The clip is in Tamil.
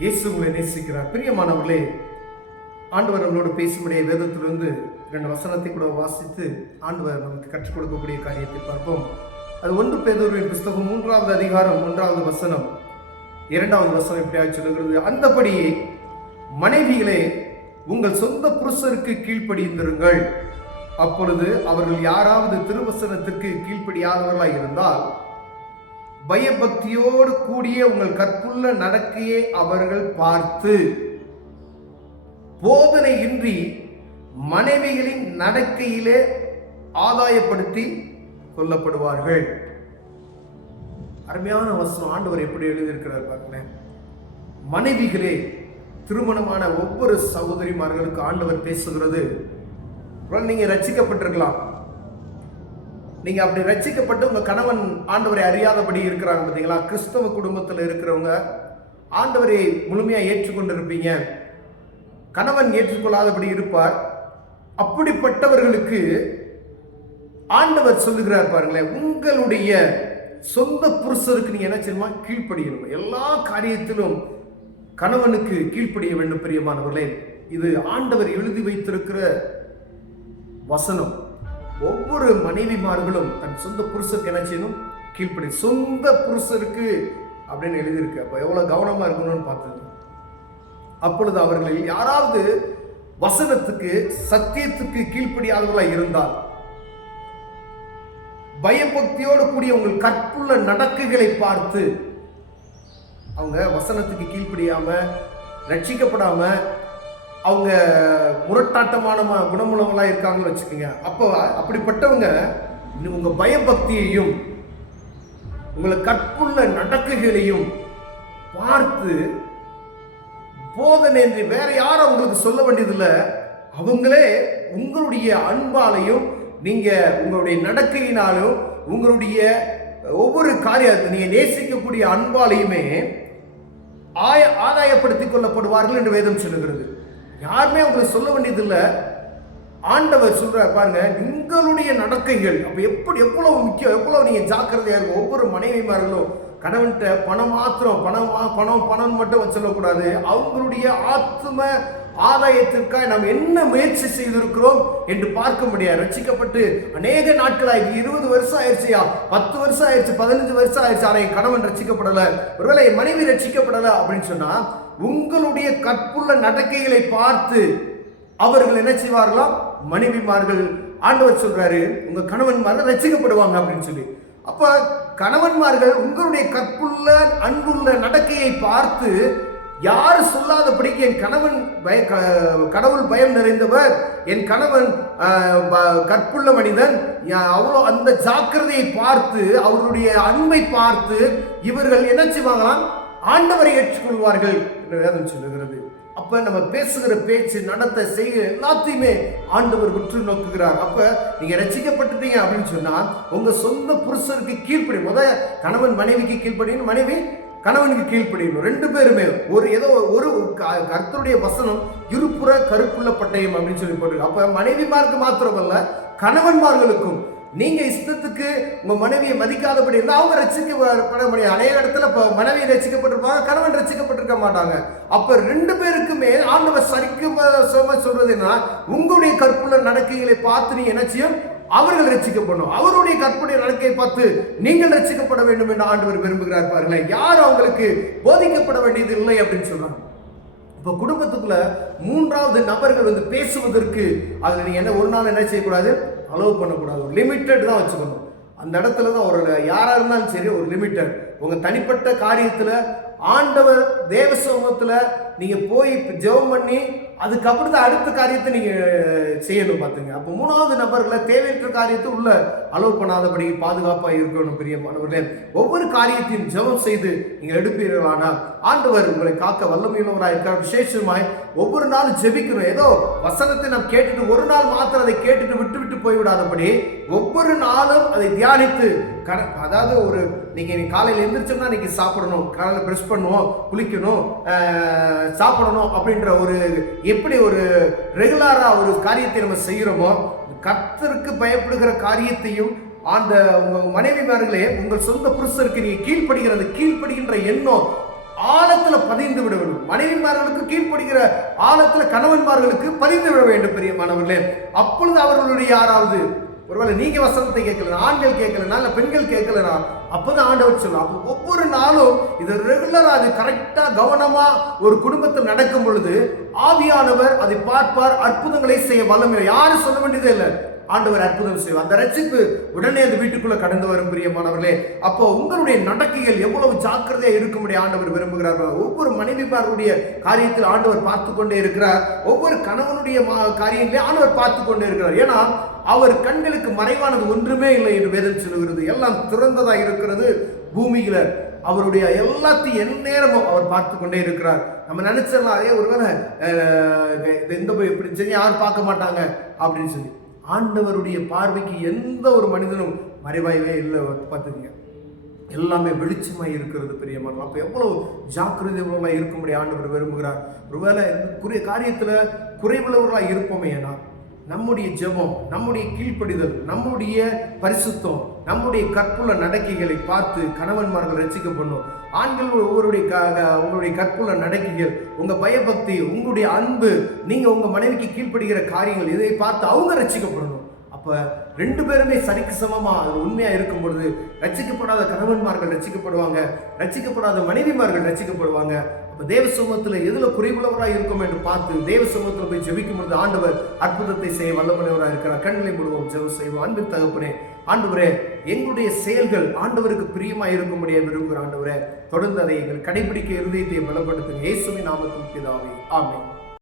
இயேசு உங்களை நேசிக்கிறார். பிரியமானவர்களே, ஆண்டவர் நம்மளோடு பேசும்படிய வேதத்திலிருந்து 2 வசனத்தை கூட வாசித்து ஆண்டவர் நமக்கு கற்றுக் கொடுக்கக்கூடிய காரியத்தை பார்ப்போம். அது 1 பேதுருவின் புஸ்தகம் 3வது அதிகாரம் 1வது வசனம் 2வது வசனம் இப்படியாக சொல்லுகிறது, அந்தபடியே மனைவிகளே உங்கள் சொந்த புருஷருக்கு கீழ்ப்படிந்திருங்கள். அப்பொழுது அவர்கள் யாராவது திருவசனத்திற்கு கீழ்ப்படியாதவர்களாய் இருந்தால் பயபக்தியோடு கூடிய உங்கள் கற்புள்ள நடக்கையை அவர்கள் பார்த்து போதனையின்றி மனைவிகளின் நடக்கையிலே ஆதாயப்படுத்தி கொல்லப்படுவார்கள். அருமையான வசனம். ஆண்டவர் எப்படி எழுதியிருக்கிறார் பாருங்களேன். மனைவிகளே, திருமணமான ஒவ்வொரு சகோதரிமார்களுக்கு ஆண்டவர் பேசுகிறது, நீங்க ரட்சிக்கப்பட்டிருக்கலாம், நீங்க அப்படி ரட்சிக்கப்பட்டு உங்க கணவன் ஆண்டவரை அறியாதபடி இருக்கிறாங்க பார்த்தீங்களா. கிறிஸ்தவ குடும்பத்தில் இருக்கிறவங்க ஆண்டவரை முழுமையா ஏற்றுக்கொண்டிருப்பீங்க, கணவன் ஏற்றுக்கொள்ளாதபடி இருப்பார். அப்படிப்பட்டவர்களுக்கு ஆண்டவர் சொல்லுகிறார் பாருங்களேன், உங்களுடைய சொந்த புருஷருக்கு நீங்க என்ன செய்யணுமா, கீழ்ப்படியணும். எல்லா காரியத்திலும் கணவனுக்கு கீழ்ப்படிய வேண்டும். பிரியமானவர்களே, இது ஆண்டவர் எழுதி வைத்திருக்கிற வசனம். ஒவ்வொரு மனைவிமார்களும் தன் சொந்த புருஷருக்கு என்ன செய்யணும், கீழ்ப்படி. சொந்த புருஷருக்கு அப்படின்னு எழுதியிருக்கு. அப்ப எவ்வளவு கவனமா இருக்கணும்னு பார்த்தது. அப்பொழுது அவர்களில் யாராவது வசனத்துக்கு சத்தியத்துக்கு கீழ்ப்படியாதவர்களாக இருந்தால் பயபக்தியோடு கூடிய உங்கள் கற்புள்ள நடக்கைகளை பார்த்து, அவங்க வசனத்துக்கு கீழ்ப்படியாம ரட்சிக்கப்படாம அவங்க முரட்டாட்டமான குணமுள்ளவங்களா இருக்காங்கன்னு வச்சுக்கோங்க. அப்போ அப்படிப்பட்டவங்க உங்க பயபக்தியையும் உங்களை கற்புள்ள நடக்கைகளையும் பார்த்து போதனை என்று வேற யாரும் அவங்களுக்கு சொல்ல வேண்டியதில்லை, அவங்களே உங்களுடைய அன்பாலையும் நீங்க உங்களுடைய நடக்கையினாலும் உங்களுடைய ஒவ்வொரு காரியத்தை நீங்க நேசிக்கக்கூடிய அன்பாலையுமே ஆதாயப்படுத்திக் கொள்ளப்படுவார்கள் என்று வேதம் சொல்லுகிறது. யாருமே உங்களுக்கு சொல்ல வேண்டியதில்லை, ஆண்டவர் சொல்றார் பாருங்க. உங்களுடைய நடக்கைகள் அப்ப எப்படி எவ்வளவு முக்கியம், எவ்வளவு நீங்க ஜாக்கிரதையா இருக்கும். ஒவ்வொரு மனைவிமார்களும் கணவன்கிட்ட பணம் மாத்திரம் பணம் மட்டும் சொல்லக்கூடாது. அவங்களுடைய ஆத்ம ஆதாயத்திற்காக நாம் என்ன முயற்சி செய்திருக்கிறோம் என்று பார்க்க முடியாது. ரட்சிக்கப்பட்டு அநேக நாட்களாயிடுச்சு, 20 வருஷம் ஆயிடுச்சியா, 10 வருஷம் ஆயிடுச்சு, 15 வருஷம் ஆயிடுச்சு, ஆனால் என் கணவன் ரட்சிக்கப்படல, ஒருவேளை என் மனைவி ரட்சிக்கப்படல அப்படின்னு சொன்னா, உங்களுடைய கற்புள்ள நடக்கைகளை பார்த்து அவர்கள் என்ன செய்வார்களாம், மனைவிமார்கள். ஆண்டவர் சொல்றாரு உங்க கணவன்மார்கள் ரட்சிக்கப்படுவாங்க அப்படின்னு சொல்லி. அப்ப கணவன்மார்கள் உங்களுடைய கற்புள்ள அன்புள்ள நடக்கையை பார்த்து, யாரு சொல்லாதபடிக்கு என் கணவன் கடவுள் பயம் நிறைந்தவர், என் கணவன் கற்புள்ள மனிதன், அவ்வளோ அந்த ஜாக்கிரதையை பார்த்து அவருடைய அன்பை பார்த்து இவர்கள் என்ன செய்வாங்களாம், ஆண்டவரை ஏற்றுக்கொள்வார்கள் என்று வேதம் சொல்லுகிறது. அப்ப நம்ம பேசுகிற பேச்சு நடத்த செய்கிற எல்லாத்தையுமே ஆண்டவர் உற்று நோக்குகிறார். அப்ப நீங்க ரட்சிக்கப்பட்டுட்டீங்க அப்படின்னு சொன்னா உங்க சொந்த புருஷருக்கு கீழ்ப்படி. கணவன் மனைவிக்கு கீழ்ப்படியும், மனைவி கணவனுக்கு கீழ்ப்படியணும். 2 பேருமே ஒரு கர்த்தருடைய வசனம் இருபுற கருப்புள்ள பட்டயம் அப்படின்னு சொல்லி போட்டு. அப்ப மனைவிமாருக்கு மாத்திரமல்ல, கணவன்மார்களுக்கும் நீங்க இஷ்டத்துக்கு உங்க மனைவியை மதிக்காதபடி இருந்தா அவங்க ரட்சிக்கப்பட முடியாது. அநேக இடத்துல மனைவி ரட்சிக்கப்பட்டிருப்பாங்க, கணவன் ரட்சிக்கப்பட்டிருக்க மாட்டாங்க. அப்ப 2 பேருக்குமே ஆண்டவர் சரிக்கும் சொல்றது என்ன, உங்களுடைய கற்புள்ள நடக்கைகளை பார்த்து நீங்க என்ன செய்யும், அவர்கள் ரட்சிக்கப்படணும். அவருடைய கற்புடைய நடக்கையை பார்த்து நீங்கள் ரட்சிக்கப்பட வேண்டும் என்று ஆண்டவர் விரும்புகிறார். பாருங்களேன், யாரும் அவங்களுக்கு போதிக்கப்பட வேண்டியது இல்லை அப்படின்னு சொல்றாங்க. இப்ப குடும்பத்துக்குள்ள 3வது நபர்கள் வந்து பேசுவதற்கு அதுல நீங்க ஒரு நாள் என்ன செய்யக்கூடாது, அலோவ் பண்ணக்கூடாது. ஒரு லிமிட்டட் தான் வச்சுக்கணும். அந்த இடத்துல தான் ஒரு யாரா இருந்தாலும் சரி ஒரு லிமிட்டட். உங்க தனிப்பட்ட காரியத்துல ஆண்டவர் தேவ சமூகத்துல நீங்க போய் ஜெபம் பண்ணி அதுக்கப்புறம் தான் அடுத்த காரியத்தை நீங்க செய்யணும் பார்த்துங்க. அப்போ 3வது நபர்களை தேவையற்ற காரியத்தை உள்ள அலோவ் பண்ணாதபடி பாதுகாப்பா இருக்கணும். பிரியமானவர்களே, ஒவ்வொரு காரியத்தையும் ஜெபம் செய்து நீங்க எடுப்பீர்களானால் ஆண்டவர் உங்களை காக்க வல்லமையுள்ளவராக இருக்கிறார். விசேஷமாய் ஒவ்வொரு நாளும் ஜெபிக்கணும். ஏதோ வசனத்தை நாம் கேட்டுட்டு ஒரு நாள் மாத்திரம் அதை கேட்டுட்டு விட்டு போய்விடாதபடி ஒவ்வொரு நாளும் அதை தியானித்து, அதாவது ஒரு நீங்க காலையில் எந்திரிச்சோம்னா இன்னைக்கு சாப்பிடணும், காலையில் பிரஷ் பண்ணுவோம், குளிக்கணும், சாப்பிடணும் அப்படின்ற ஒரு எப்படி ஒரு ரெகுலரா ஒரு காரியத்தை நம்ம செய்கிறோமோ, கர்த்தருக்கு பயப்படுகிற காரியத்தையும் அந்த உங்க மனைவிமார்களே உங்கள் சொந்த புருஷருக்கு நீங்க கீழ்ப்படுகிற எண்ணம் ஆழத்துல பதிந்து விட வேண்டும். மனைவிமார்களுக்கு கீழ்ப்படுகிற ஆழத்துல கணவன்மார்களுக்கு பதிந்து விட வேண்டும் பிரியமானவர்களே. அப்பொழுது அவர்களுடைய யாராவது ஒருவேளை நீங்க வசனத்தை கேட்கல, ஆண்கள் கேட்கலனா இல்ல பெண்கள் கேட்கலனா, அப்பதான் ஆண்டவர் சொல்லலாம். அப்போ ஒவ்வொரு நாளும் இது ரெகுலரா, அது கரெக்டா கவனமா ஒரு குடும்பத்தில் நடக்கும் பொழுது ஆவியானவர் அதை பார்ப்பார், அற்புதங்களை செய்ய வல்லமை. யாரும் சொல்ல வேண்டியதே இல்லை, ஆண்டவர் அற்புதம் செய்வார். அந்த ரட்சிப்பு உடனே அந்த வீட்டுக்குள்ள கடந்து வரும் பிரியமானவர்களே. அப்போ உங்களுடைய நடக்கைகள் எவ்வளவு ஜாக்கிரதையா இருக்கும்படி ஆண்டவர் விரும்புகிறார். ஒவ்வொரு மனைவிமாருடைய காரியத்தில் ஆண்டவர் பார்த்து கொண்டே இருக்கிறார். ஒவ்வொரு கணவனுடைய காரியங்களே ஆண்டவர் பார்த்து கொண்டே இருக்கிறார். ஏன்னா அவர் கண்களுக்கு மறைவானது ஒன்றுமே இல்லை என்று வேதம் சொல்லுகிறது. எல்லாம் திறந்ததா இருக்கிறது பூமியில. அவருடைய எல்லாத்தையும் எந்நேரமும் அவர் பார்த்து கொண்டே இருக்கிறார். நம்ம நினைச்சிடலாம், அதே ஒருவேளை எந்த போய் இப்படி செஞ்சு யாரும் பார்க்க மாட்டாங்க அப்படின்னு சொல்லி. ஆண்டவருடைய பார்வைக்கு எந்த ஒரு மனிதனும் மறைவாயவே இல்லை. பார்த்துக்கங்க, எல்லாமே வெளிச்சமாக இருக்கிறது பிரியமான. அப்போ எவ்வளவு ஜாக்கிரதை உள்ளவர்களாக இருக்கும்படி ஆண்டவர் விரும்புகிறார். ஒருவேளை காரியத்தில் குறைவுள்ளவர்களாக இருப்போமே, ஏன்னா நம்முடைய ஜெபம், நம்முடைய கீழ்ப்படிதல், நம்முடைய பரிசுத்தம், நம்முடைய கற்புள்ள நடக்கைகளை பார்த்து கணவன்மார்கள் ரட்சிக்கப்படணும். ஆண்கள் உங்களுடைய கற்புள்ள நடக்கைகள், உங்க பயபக்தி, உங்களுடைய அன்பு, நீங்க உங்க மனைவிக்கு கீழ்ப்படுகிற காரியங்கள், இதை பார்த்து அவங்க ரட்சிக்கப்படணும். அப்ப ரெண்டு பேருமே சரிக்கு சமமா அது உண்மையா இருக்கும் பொழுது ரட்சிக்கப்படாத கணவன்மார்கள் ரட்சிக்கப்படுவாங்க, ரட்சிக்கப்படாத மனைவிமார்கள் ரட்சிக்கப்படுவாங்க. அப்ப தேவ சமூகத்துல எதுல குறைவுள்ளவராக இருக்கும் என்று பார்த்து தேவ சமூகத்துல போய் ஜெபிக்கும் பொழுது ஆண்டவர் அற்புதத்தை செய்ய வல்லமையுள்ளவராக இருக்கிறார். கண்களை மூடுவோம், ஜெபம் செய்வோம். அன்பின் தகப்பனே, ஆண்டவரே, எங்களுடைய செயல்கள் ஆண்டவருக்கு பிரியமா இருக்கும்படியா விரும்புகிற ஆண்டவரே, தொடர்ந்து அதை எங்கள் கடைபிடிக்க இருதயத்தை பலப்படுத்துங்க. இயேசுவின் நாமத்தில் பிதாவே, ஆமென்.